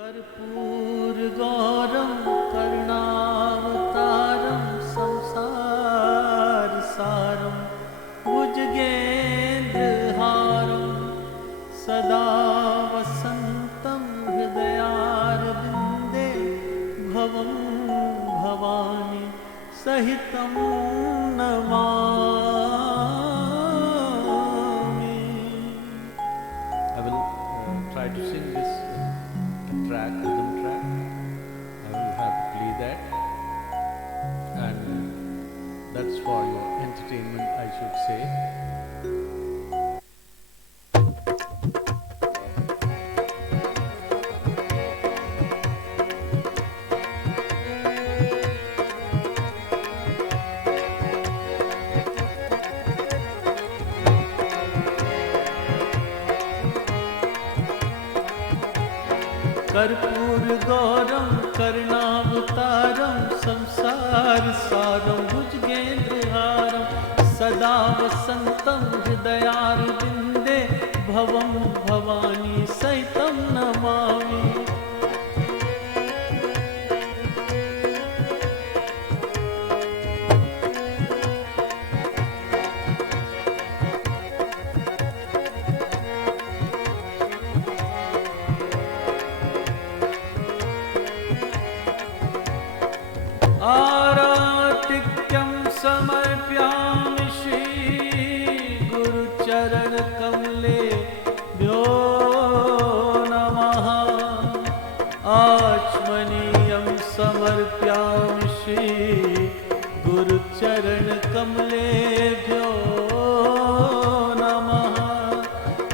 कर्पूरगौरं करुणावतारं संसारसारं भुजगेन्द्रहारं सदा वसन्तं हृदयारविन्दे भवं भवानी सहितं Namami. I will try to sing this track, rhythm track. I will have to play that, and that's for your entertainment, I should say. कर्पूरगौरं करुणावतारं संसारसारं भुजगेन्द्रहारं सदा वसन्तं हृदयारविन्दे भवं भवानी सहितं नमामि। आरातिक्यं समर्पयामि श्रीगुरुचरणकमलेभ्यो नमः। आचमनीयं समर्पयामि श्रीगुरुचरणकमलेभ्यो नमः।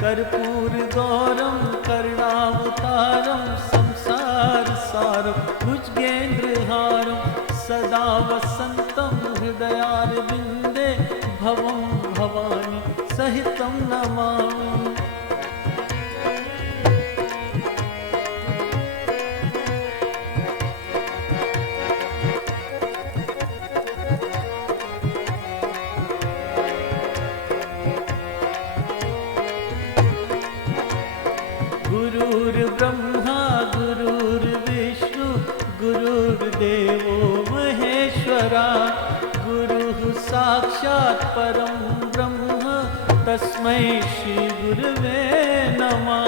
कर्पूरगौरं करुणावतारं संसारसारं भुजगेन्द्रहारं सदा वसन्तं हृदयारविन्दे भवं भवानी सहितं नमामि। गुरुर्ब्रह्मा गुरुर्विष्णु गुरुर्देवो महेश्वरा गुरुः साक्षात् परं ब्रह्म तस्मै श्री गुरुवे नमः।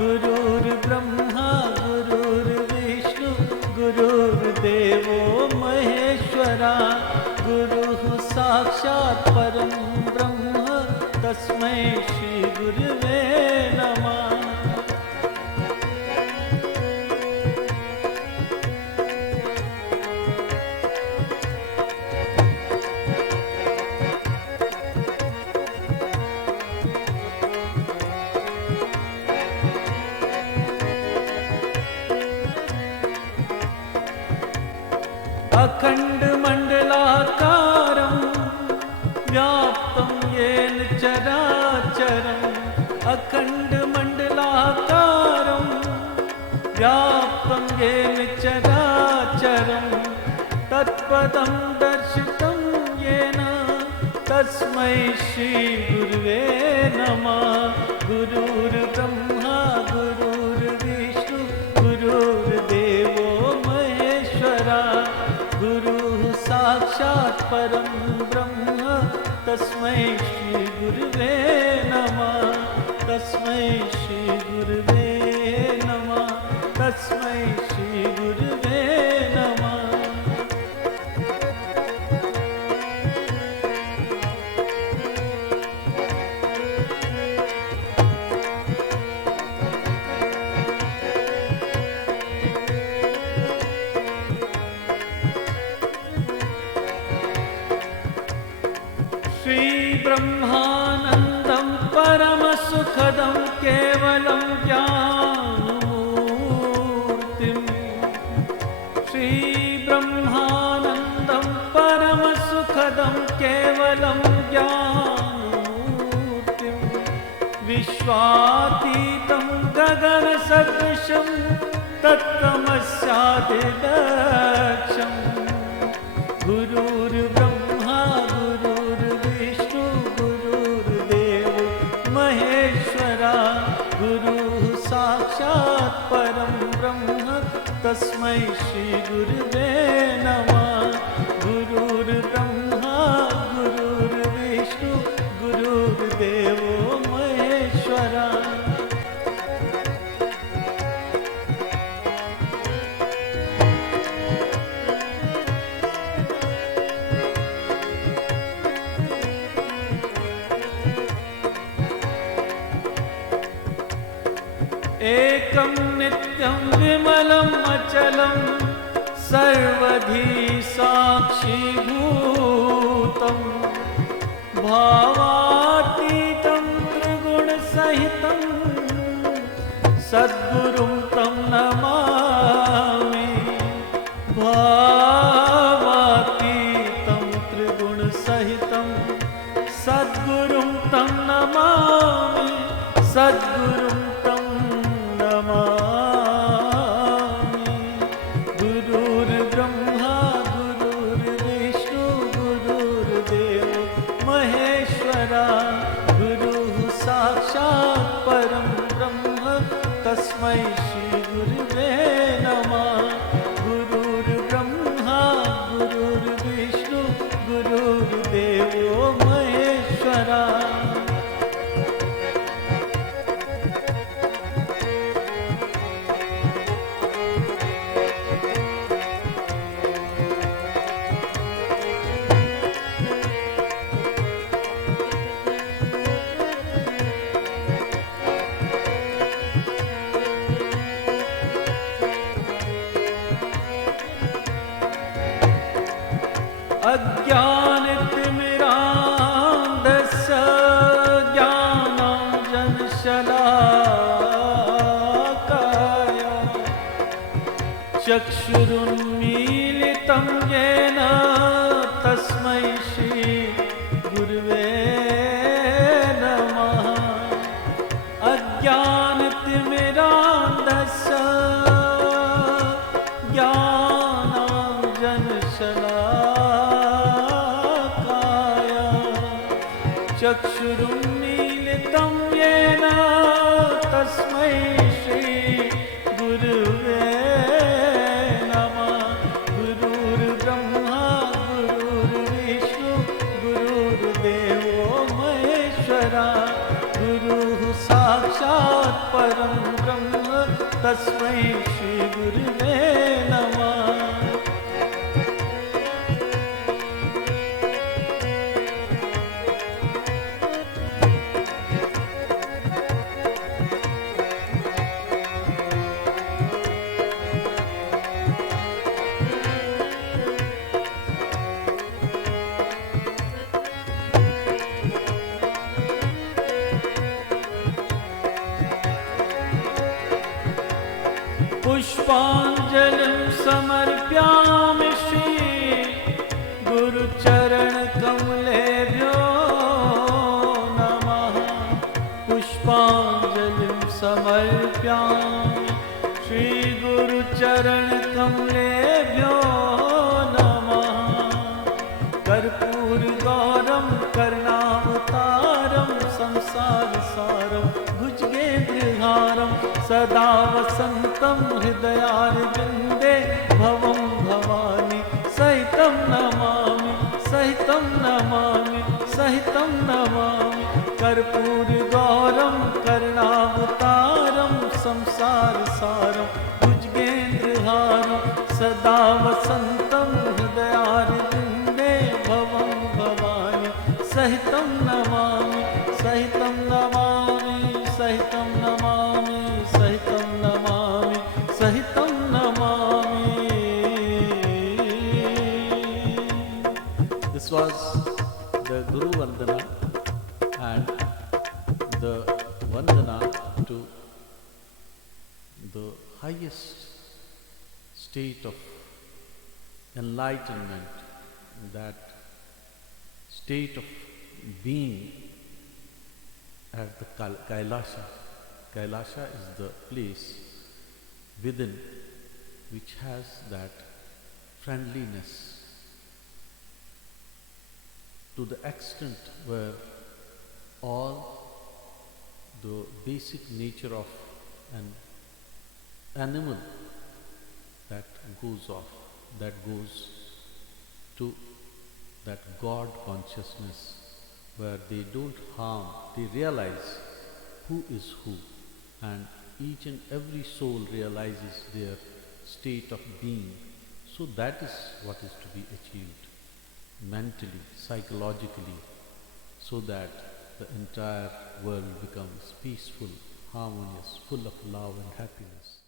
गुरुर्ब्रह्मा गुरुर्विष्णु गुरुर्देवो महेश्वरा गुरुः साक्षात् परं ब्रह्म तस्मै श्री गुरुवे नमः। अखण्डमण्डलाकारं व्याप्तं येन चराचरम् अखण्डमण्डलाकारं व्याप्तं येन चराचरं तत्पदं दर्शितं येन तस्मै श्रीगुरुवे नमः। गुरुर्ब्रह्मा गुरुर्विष्णु गुरुर्देवो महेश्वरा गुरुः साक्षात् परं ब्रह्म तस्मै श्री गुरुवे नमः। तस्मै श्री गुरुवे नमः। तस्मै श्री गुरुवे नमः। श्रीब्रह्मानन्दं परमसुखदं केवलं ज्ञानमूर्तिं श्रीब्रह्मानन्दं परमसुखदं केवलं ज्ञानमूर्तिं विश्वातीतं गगनसदृशं तत्तमस्यादिलक्ष्यम् गुरुर्ब्रह्मा गुरुर्विष्णु गुरुर्देवो महेश्वरा गुरुः साक्षात् परं ब्रह्म तस्मै श्रीगुरुवे नमः। गुरुर्ब्रह्मा गुरुर्विष्णु गुरुर्देवो महेश्वरा। एकं नित्यं विमलम् अचलं सर्वधी साक्षीभूतं भावातीतं त्रिगुणसहितं सद्गुरुं तं नमामि। भावातीतं त्रिगुणसहितं सद्गुरुं तं नमामि। सद्गुरुं तं नमामि। गुरुर्ब्रह्मा गुरुर्विष्णु गुरुर्देवो महेश्वरा। गुरुः साक्षात् परं ब्रह्म तस्मै श्रीगुरुवे नमः। गुरुर्ब्रह्मा गुरुर्विष्णु गुरुर्देवो महेश्वरा। अज्ञानतिमिरान्धस्य ज्ञानाञ्जनशलाकया चक्षुरुन्मीलितं येन तस्मै श्रीगुरुवे नमः। अज्ञानतिमिरान्धस्य ज्ञानाञ्जनशलाकया चक्षुरुन्मीलितं येन तस्मै श्रीगुरुवे नमः। गुरुर्ब्रह्मा गुरुर्विष्णु गुरुर्देवो महेश्वरा। गुरुः साक्षात् परं ब्रह्म तस्मै श्रीगुरुवे नमः। पुष्पाञ्जलिं समर्पयामि श्री गुरुचरणकमलेभ्यो नमः। पुष्पाञ्जलिं समर्पयामि श्री गुरुचरणकमलेभ्यो नमः। कर्पूरगौरं करुणावतारं संसारसारं भुजगेन्द्रहारं सदा वसन्तं हृदयारविन्दे भवं भवानी सहितं नमामि। सहितं नमामि सहितं नमामि। कर्पूरगौरं करुणावतारं संसारसारं भुजगेन्द्रहारं सदा वसन्तं हृदयारविन्दे भवं भवानी सहितं नमामि। सहितं नमामि सहितं नमामि सहितं नमामि सहितं Namami. This was the Guru Vandana and the Vandana to the highest state of enlightenment, that state of being at the Kailasha. Kailasha is the place within which has that friendliness to the extent where all the basic nature of an animal that goes off, that goes to that God consciousness where they don't harm, they realize who is who, and each and every soul realizes their state of being. So that is what is to be achieved mentally, psychologically, so that the entire world becomes peaceful, harmonious, full of love and happiness.